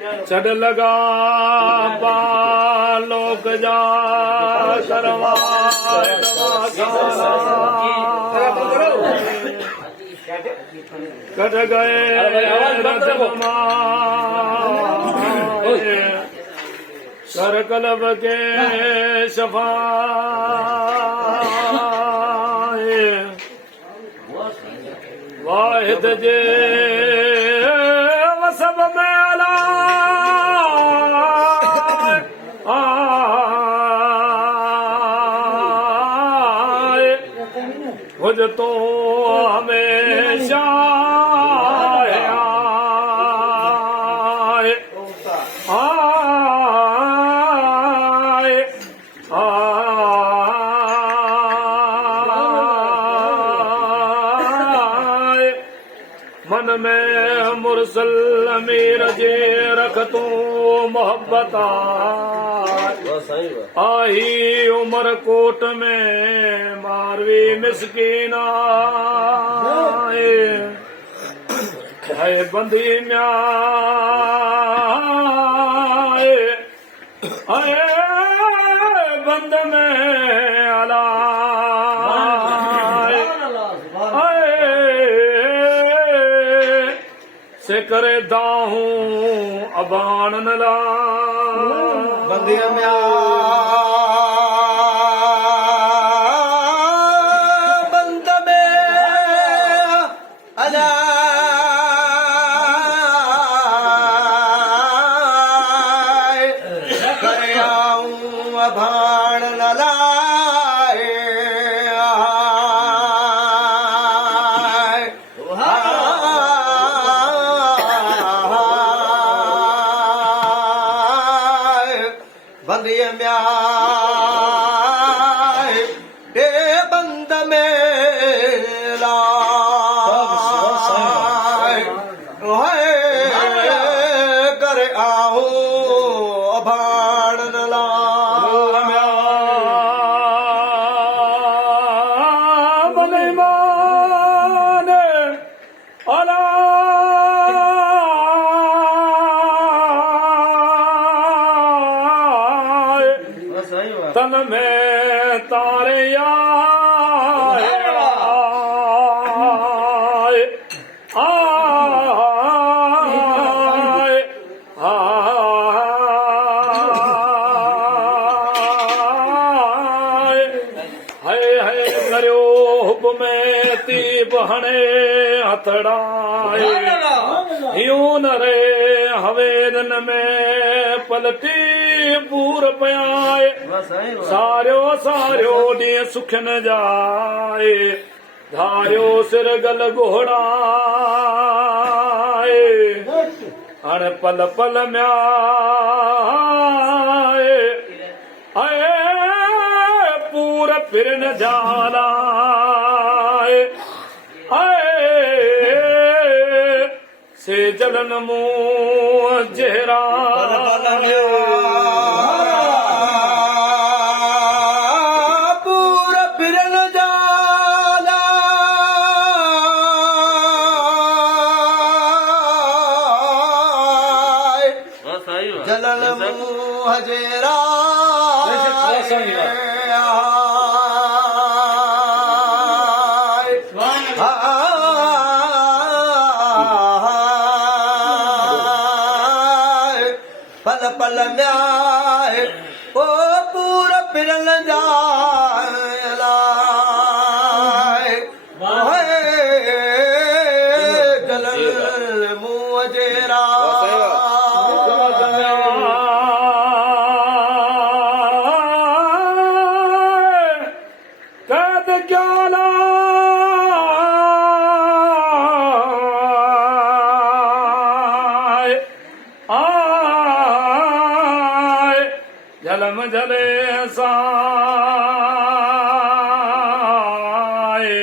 चढ़ लगा बालोक जा करवा कट गए कर कलब के शफाए वाहिद जे सब में अला आए मुझ तो हमेशा आए आए मन में मुरसल अमीर जे रख तू मोहब्बत आई उमर कोट में मारवी मिसकीना है बंदी आए बंद में अला से करे दाहू अबान नला बंदिया में बंद में अला करे आऊं अबान नला बंदिया में ए बंद में कर आओ अभाण ला बलमान अला तन में तारे आए करो हुब में ती बहने हथड़ाए यूं न रे हवेरन में पलटी पूर पयाए सारियो सारियो ॾींहुं सुख न जाए धारियो सिर गल घोड़ाए हण पल पल में आए पूर फिर न जालाए से जलन मुंह जहरा पूरा फिरन जाला जलन मुंह जेरा पल पल में आए ओ पूरा फिरन जाए जलन मुंह जेरा कैद ज्ञाना जलम जले साए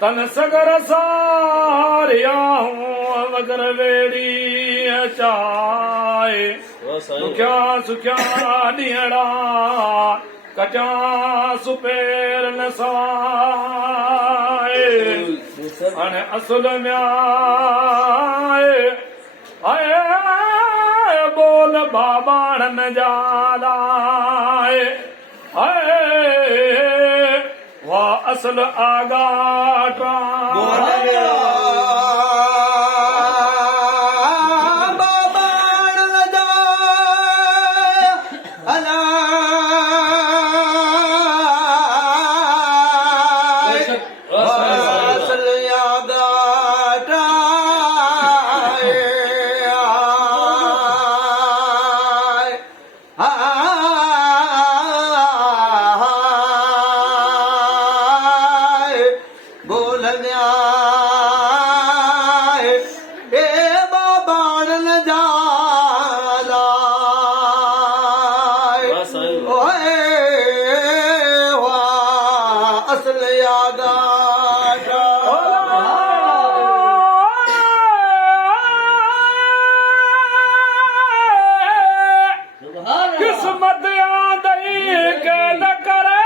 तन सगर सारिया हूँ वगर वेड़ी चाए सुख्या सुख्या ॾींहड़ा कचा सुपेर न सवाए हाणे असुल में आए बोल बाबाणन जा लाए वाह असल आगाटा किस्मत आदई के न करे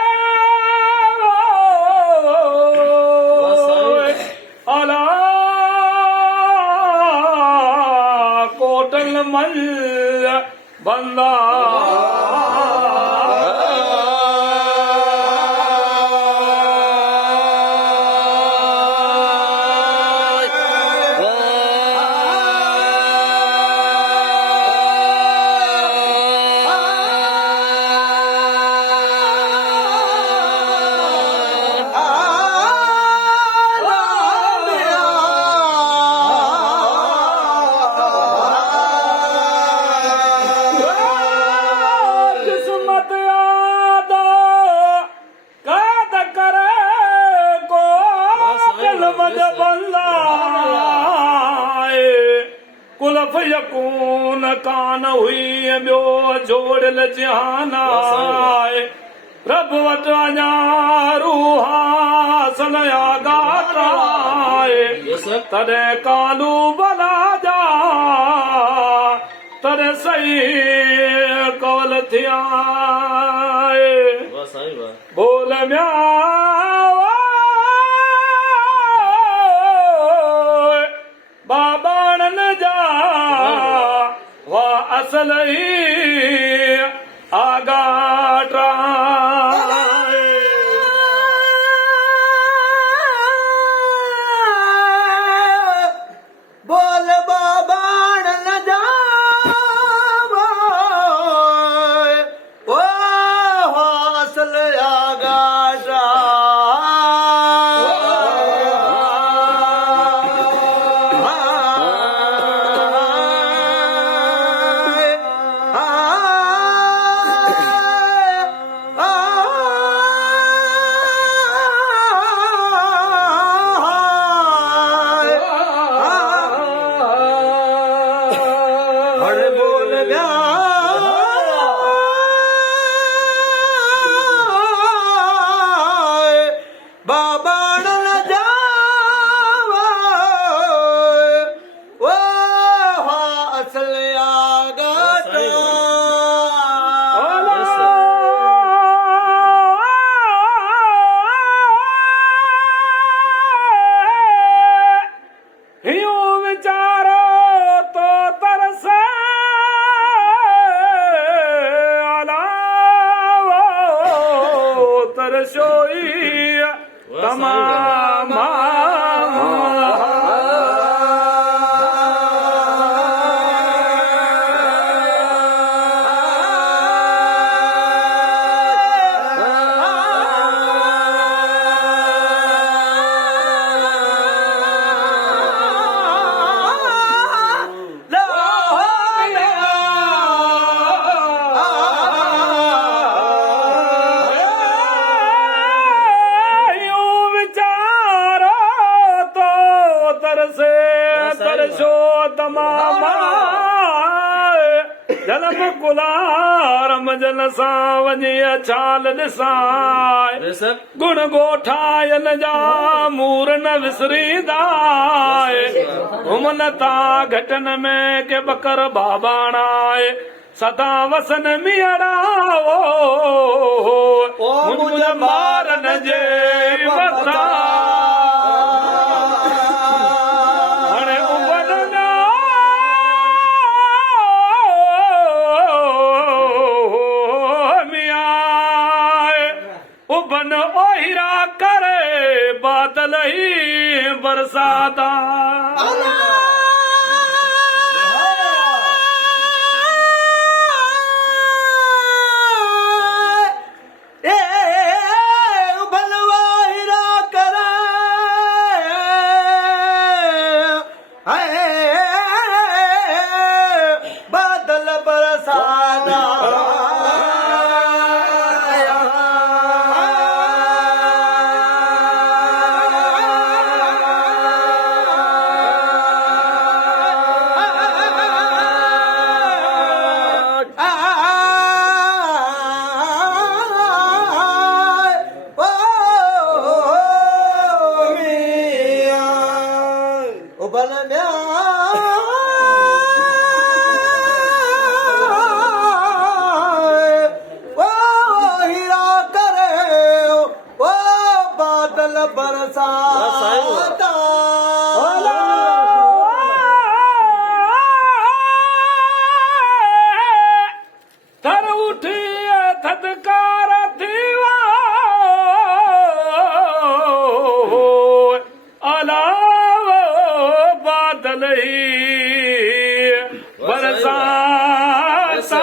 अला कोटल मल बंदा कुलफ यकून कान हुई ॿियो जोड़ियल जहान आहे प्रभु वटि अञा रूहासन आगाट आहे तॾहिं कालू भला जा तॾहिं सही कौल थिया बोल म्या बाबाणन जा वाह असल ही आगाटा बोल बाबाणन जा वाह असल आगाटा जन्म गुलारम जन सां वञे छाल ॾिसां गुण ॻोठायल जा मूर न विसरींदा घुमन था घटन में के बकर बाबाणा सदा वसन मियड़ा मारन जे वसा बरसाता बादल बरसाना बरसाता थर उठी थदकार दीवा अलाव बादल ही बरसाता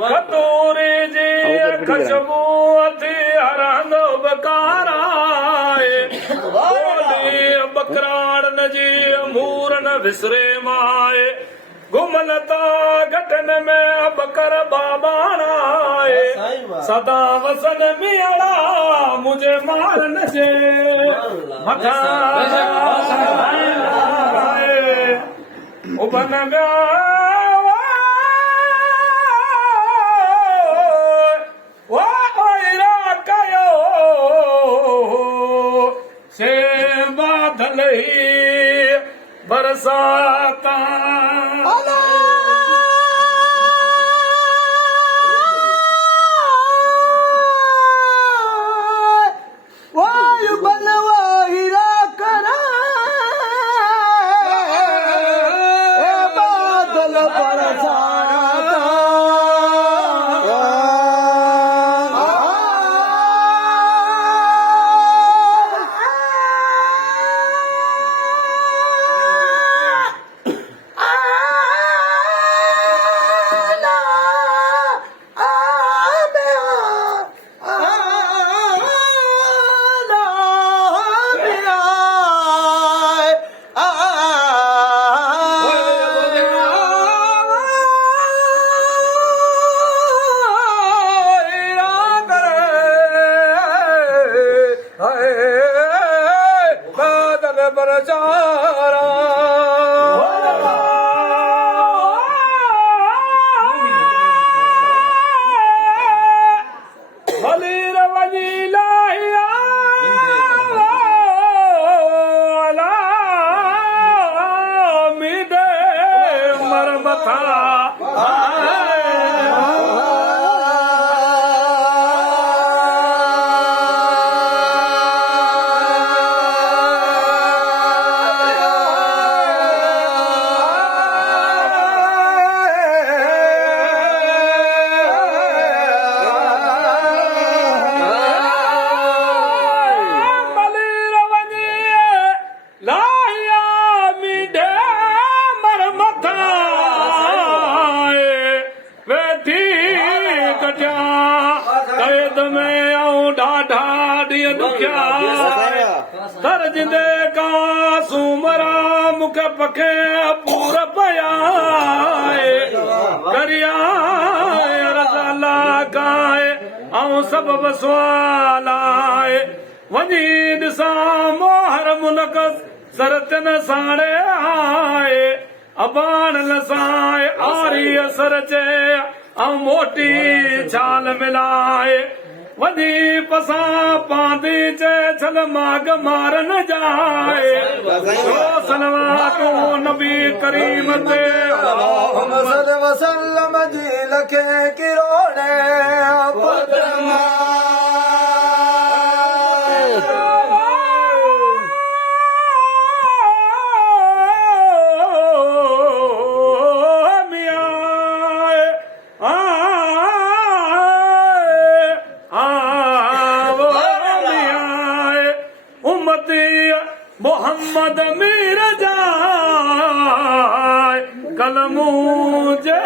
कतूरी जी खुशबू अथी हरंदो बकाराए बोली बकराड़न जी मूरन विसरे माए घुमलता घटन में बकर बाबाणाए सदा वसन मियड़ा मुझे मारन जे मथा उबन गया से बादल ही बरसाता वायु बनवा हीरा करा बादल बरसाना तर जिंदे का सुमरा मुख पखे पूर पयाए करिया रज़ाला काए ऐं सब बसवालाए वञी ॾिसां मोहर मुनक सरतन साड़े आए अबान लसाए आरी असर चे ऐं मोटी छाल मिलाए वॾी पसां पांदी चए छल माग मार न जाए सलवात नबी करीम ते मोहम्मद वसल्लम जी लखे किरोड़े पदरमा मोहम्मद मीर जाए कलमू जे